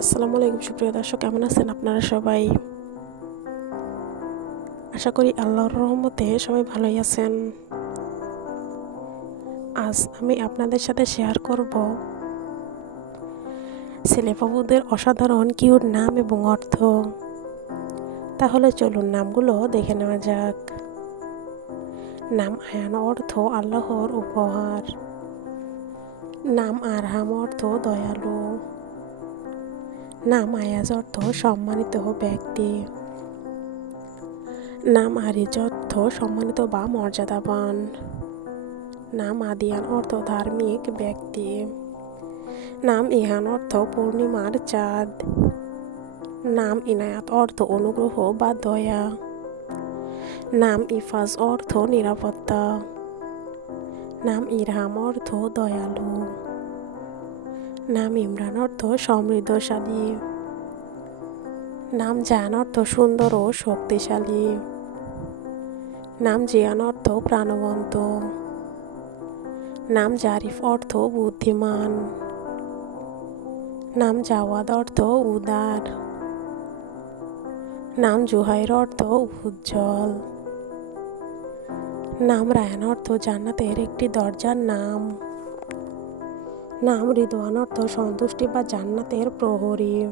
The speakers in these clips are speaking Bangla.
আসসালামু আলাইকুম সুপ্রিয় দর্শক, কেমন আছেন আপনারা সবাই? আশা করি আল্লাহর রহমতে সবাই ভালোই আছেন। আজ আমি আপনাদের সাথে শেয়ার করব ছেলেবাবুদের অসাধারণ কিউট নাম এবং অর্থ। তাহলে চলুন নামগুলো দেখে নেওয়া যাক। নাম আয়ান অর্থ আল্লাহর উপহার। নাম আরহাম অর্থ দয়ালু। নাম আয়াজ অর্থ সম্মানিত ব্যক্তি। নাম আরিজ অর্থ সম্মানিত বা মর্যাদাবান। নাম আদিয়ান অর্থ ধার্মিক ব্যক্তি। নাম ইহান অর্থ পূর্ণিমার চাঁদ। নাম ইনায়াত অর্থ অনুগ্রহ বা দয়া। নাম ইফাজ অর্থ নিরাপত্তা। নাম ইরহাম অর্থ দয়ালু। নাম ইমরান অর্থ সমৃদ্ধশালী। নাম জান অর্থ সুন্দর ও শক্তিশালী। নাম জিয়ান অর্থ প্রাণবন্ত। নাম জারিফ অর্থ বুদ্ধিমান। নাম জাওয়াদ অর্থ উদার। নাম জুহাইর অর্থ উজ্জ্বল। নাম রায়ান অর্থ জান্নাতের একটি দরজার নাম। নাম রিদওয়ান অর্থ সন্তুষ্টি বা জান্নাতের প্রহরী।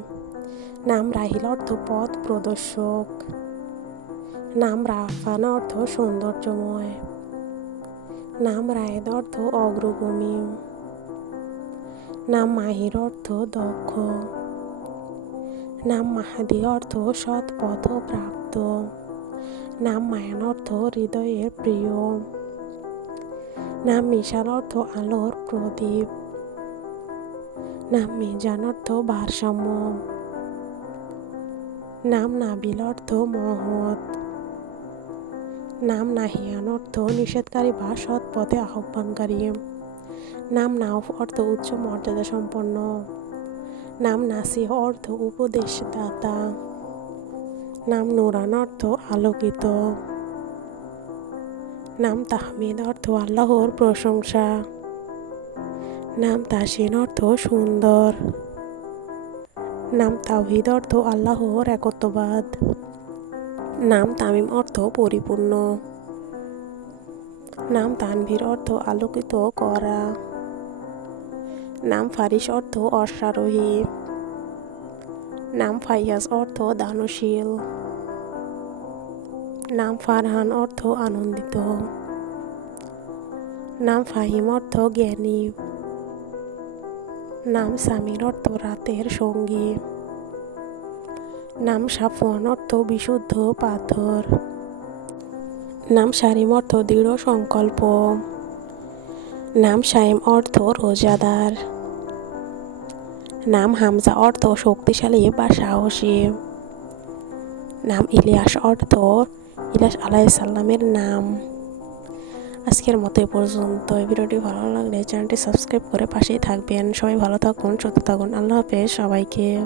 নাম রাহিল অর্থ পথ প্রদর্শক। নাম রাফান অর্থ সৌন্দর্যময়। নাম রায়েদ অর্থ অগ্রগামী। নাম মাহির অর্থ দক্ষ। নাম মাহাদি অর্থ সৎ পথ প্রাপ্ত। নাম মায়ান অর্থ হৃদয়ের প্রিয়। নাম মিশান অর্থ আলোর প্রদীপ। নাম মিজান অর্থ ভারসাম্য। নাম নাবিল অর্থ মহৎ। নাম নাহিয়ান অর্থ নিষেধকারী বা সৎ পথে আহ্বানকারী। নাম নাউফ অর্থ উচ্চ মর্যাদা সম্পন্ন। নাম নাসিহ অর্থ উপদেশদাতা। নাম নুরান অর্থ আলোকিত। নাম তাহমিদ অর্থ আল্লাহর প্রশংসা। নাম তাসিন অর্থ সুন্দর। নাম তাওহীদ অর্থ আল্লাহর একত্ববাদ। নাম তামিম অর্থ পরিপূর্ণ। নাম তানভীর অর্থ আলোকিত করা। নাম ফারিস অর্থ অশ্বারোহী। নাম ফাইয়াজ অর্থ দানশীল। নাম ফারহান অর্থ আনন্দিত। নাম ফাহিম অর্থ জ্ঞানী। নাম সামির অর্থ রাতের সঙ্গী। নাম সাফওয়ান অর্থ বিশুদ্ধ পাথর। নাম সারিম অর্থ দৃঢ় সংকল্প। নাম শাইম অর্থ রোজাদার। নাম হামজা অর্থ শক্তিশালী বা সাহসী। নাম ইলিয়াস অর্থ ইলিয়াস আলাইহিস সালামের নাম। আজকের মতো এ পর্যন্ত। এই ভিডিওটি ভালো লাগলে চ্যানেলটি সাবস্ক্রাইব করে পাশেই থাকবেন। সবাই ভালো থাকুন, সুস্থ থাকুন। আল্লাহ হাফেজ সবাইকে।